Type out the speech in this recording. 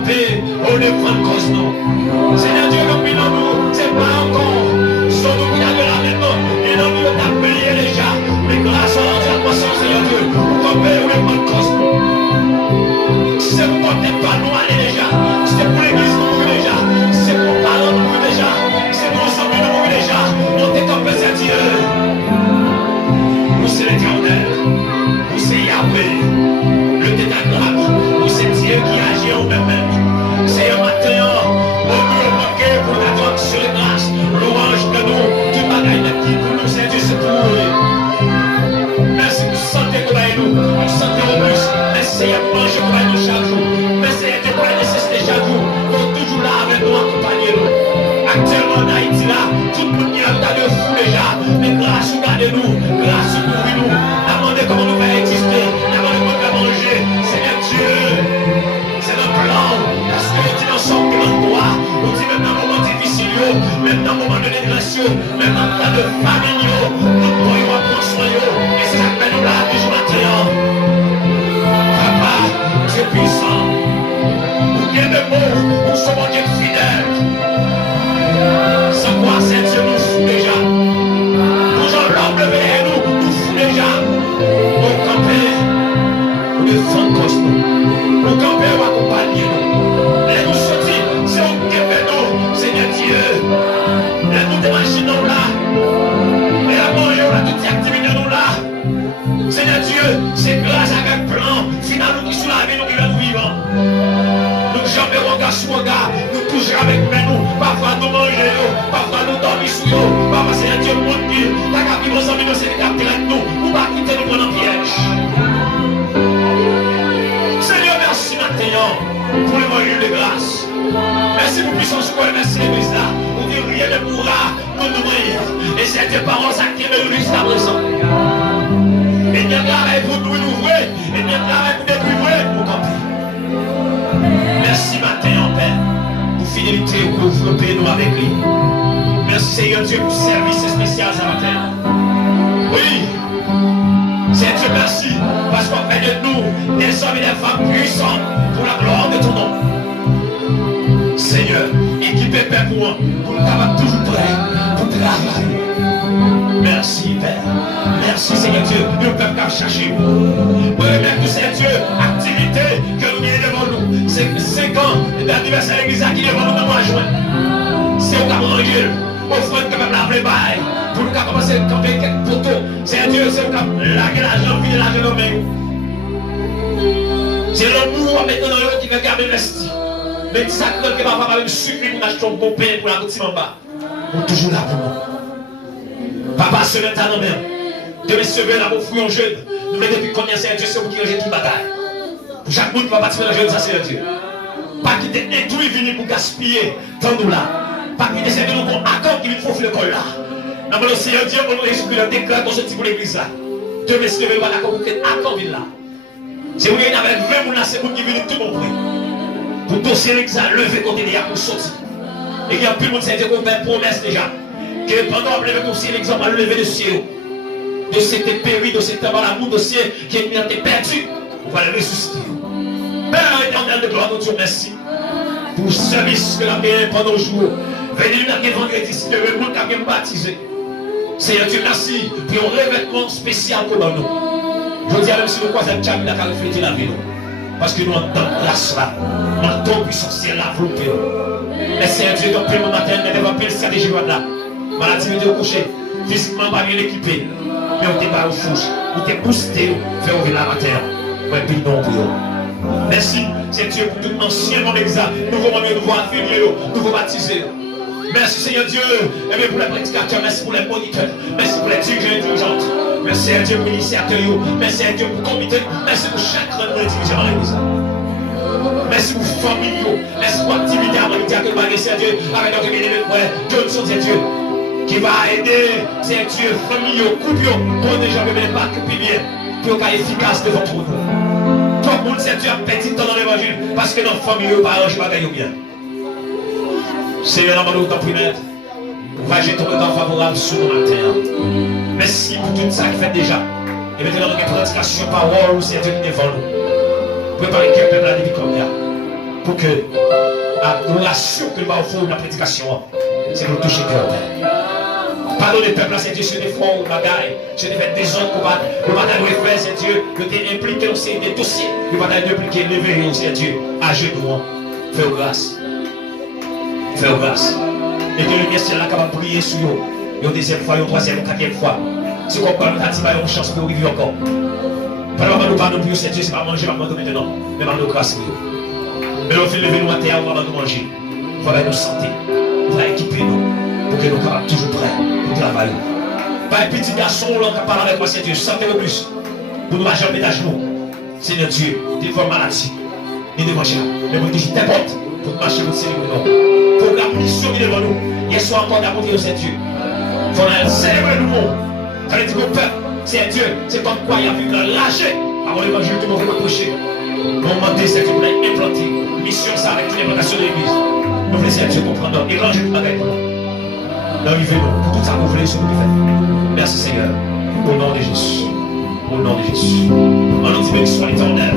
camper, on ne prend cause non. Seigneur Dieu, comme nous, c'est pas encore. Sans nous qui avons la même nom, et non, nous avons prié déjà. Mais grâce à notre attention, Seigneur Dieu, pour camper, on ne prend cause non. C'est pour qu'on n'ait pas nous aller déjà. C'est pour l'église nous déjà. C'est pour les parents nous déjà. C'est pour nos amis nous déjà. On t'est campé, c'est Dieu. Nous c'est l'Éternel. Nous c'est Yahweh. Le tétagramme. Nous c'est Dieu qui agit en nous-mêmes. C'est un matin. On nous manquer pour la drogue sur les grâces. L'orange de nous. Du bagaille de qui pour nous c'est Dieu, c'est pour nous. Merci pour santé que nous. Pour santé robuste. Merci à manger pour nous chaque jour. Merci à Dieu pour la nécessité chaque jour. Pour toujours là avec nous, accompagner nous. Actuellement en Haïti là, tout le monde qui a de fou déjà. Mais grâce à nous, grâce à nous, demandez comment nous allons exister. Demandez comment nous allons manger. Seigneur Dieu, c'est notre plan. Parce que nous disons ensemble que l'on doit. Nous disons même dans les moments difficiles, même dans les moments de dépression, même dans le temps de famille, nous pourrions prendre soin. Et c'est ça que nous là, toujours maintenant. Dieu puissant, ou bien de mots, nous sommes Dieu fidèle. Sans quoi c'est Dieu nous fout déjà. Nous en l'homme vers nous, nous fout déjà. Au camper, nous défendons cause nous. Au camper, nous accompagnons nous. Les nous sortir, c'est au camper nous, Seigneur Dieu. Les nous démarchinons là. Et la manger, on a toutes les activités nous là. Seigneur Dieu, c'est grâce à quel plan final nous qui sommes la vie, nous qui nous vivons. Nous jamais regard sur regard, nous toujours avec nous. Parfois nous mangeons, parfois nous dormons sur nous. Parfois Seigneur Dieu, le monde dit, t'as qu'à vivre ensemble, nous c'est qu'à tirer nous. Nous pas quitter nous prendre en piège. Seigneur, merci maintenant pour l'évangile de grâce. Merci pour puissance, merci l'église là. Pour dire rien ne pourra nous nourrir. Et c'est tes paroles s'activer jusqu'à présent. Et bien travail pour nous ouvrir, et bien travail pour découvrir pour camper. Merci matin en paix, pour fidélité, pour développer nous avec lui. Merci Seigneur Dieu pour service spécial ce matin. Oui, c'est Dieu merci, parce qu'on fait de nous des hommes et des femmes puissants pour la gloire de ton nom. Seigneur, équipez Père pour moi, pour nous capables toujours prêts pour travailler. Merci Père. Merci Seigneur Dieu. Le peuple qui a cherché. Pour remettre Seigneur Dieu, activité que nous avons devant nous. C'est 5 ans d'anniversaire de l'église qui est devant nous dans le mois de juin. C'est au cap manger. Offrande que même la bail. Pour nous commencer à camper quelques photos. Seigneur Dieu, c'est au cap laguer l'argent, vider l'argent dans les mains. C'est l'amour maintenant qui va garder l'investi. Mais ça que papa va me supplier pour acheter un bon pain pour la routine en bas. Pour toujours là pour nous. Papa, ce n'est pas non même. De recevoir l'amour fouillon jeune. Nous voulons depuis qu'on y a Seigneur Dieu, c'est pour qui rejette toute bataille. Pour chaque monde qui va participer dans le jeune, ça Seigneur Dieu. Pas quitter un tout venu pour gaspiller. Tant nous là. Pas quitter Seigneur Dieu, nous avons accord qui vient faut faire le col là. Nous voulons Seigneur Dieu, pour nous récupérer le décret qu'on sortit pour l'église là. De recevoir le accord pour qu'il accord vienne là. C'est vous qui avec 20 personnes là, c'est vous qui venez tout compris. Pour dossier l'église lever côté des pour sortir. Et il y a plus de monde, Seigneur Dieu, qu'on fait promesse déjà. Que pendant que le dossier, l'exemple à lever le ciel, de cet péri, de cet amour, dossier qui est perdu, on va le ressusciter. Père éternel de gloire, nous Dieu, merci pour le service que nous avons fait pendant le jour. Venez nous vendredi, si le monde qui a bien baptisé. Seigneur Dieu, merci pour un revêtement spécial pour nous. Je dis à même si nous croisons le tchab, nous avons reflété la vie. Parce que nous entendons grâce là, nous entendons puissance, c'est la volonté. Mais Seigneur Dieu, donc, le matin, nous devons appeler le stratégie là. Maladie de coucher, physiquement pas bien équipé, mais on t'est pas au fouche, on t'est boosté, faire ouvrir la matière. Ouais, puis non, pour eux. Merci, c'est Dieu pour tout ancien monde exact, nouveau monde, nouveau affilié, nouveau baptisé. Merci Seigneur Dieu, et bien pour les prédicateurs, merci pour les moniteurs, merci pour les dirigeants et dirigeantes. Merci à Dieu pour l'initiateur, merci à Dieu pour le comité, merci pour chaque rang de dirigeant dans l'église. Merci pour la famille, merci pour l'activité à l'humanité que nous avons laissé à Dieu, avec notre bénévole, Johnson, c'est Dieu. Qui va aider, c'est Dieu, famille, couple, pour déjà me mettre pas que bien, pour être efficace devant tout le monde. Tout le monde, c'est Dieu a petit temps dans l'évangile, parce que notre famille, pas arranger pas gagner bien. Seigneur, nous t'en prions, va jeter ton regard favorable sur le matin. Merci pour tout ça qui fait déjà. Et maintenant, nous avons une prédication parole, c'est Dieu qui est devant nous. Préparez quelqu'un de la vie comme ça. pour que l'adoration que nous allons faire dans la prédication, c'est nous toucher le cœur. Pardonne le peuple, c'est Dieu, sur des fonds, bagaille, sur des fêtes des autres, nous va faire, c'est Dieu, nous t'es impliqué aussi des dossiers, nous va impliquer, lever, c'est Dieu, à genoux, fais grâce. Fais grâce. Et que le ciel là capable de prier sur eux, une deuxième fois, une troisième, une quatrième fois. C'est comme quand nous avons dit, une chance pour vivre encore. Pendant que nous parlons de c'est Dieu, c'est pas manger, pas manger maintenant, mais nous grâce. Mais nous faisons lever nous à terre, on va nous manger. Il faut nous santé, il faut équiper nous, pour que nous soyons toujours prêts pour travailler. Pas un petit garçon qui parle avec moi, c'est Dieu, santé le plus, pour nous marcher en ménage nous. Seigneur Dieu, défends maladie, ni de manger, mais vous dites, t'importe, pour marcher pour célébrer nous. Pour la mission qui est devant nous, hier soir encore d'apporter c'est Dieu. Il faut célébrer le monde. Ça veut dire que le peuple, c'est Dieu, c'est comme quoi il a vu lâcher avant l'évangile, tout le monde va prêcher. Mon mandat, c'est que vous allez implanter mission ça avec l'implantation de l'église. Nous voulons c'est Dieu comprendre. Et quand je vous avec nous, nous vivons pour tout ça que vous voulez, ce que vous faites. Merci Seigneur. Au nom de Jésus. Au nom de Jésus. On nous dit béni soit l'éternel.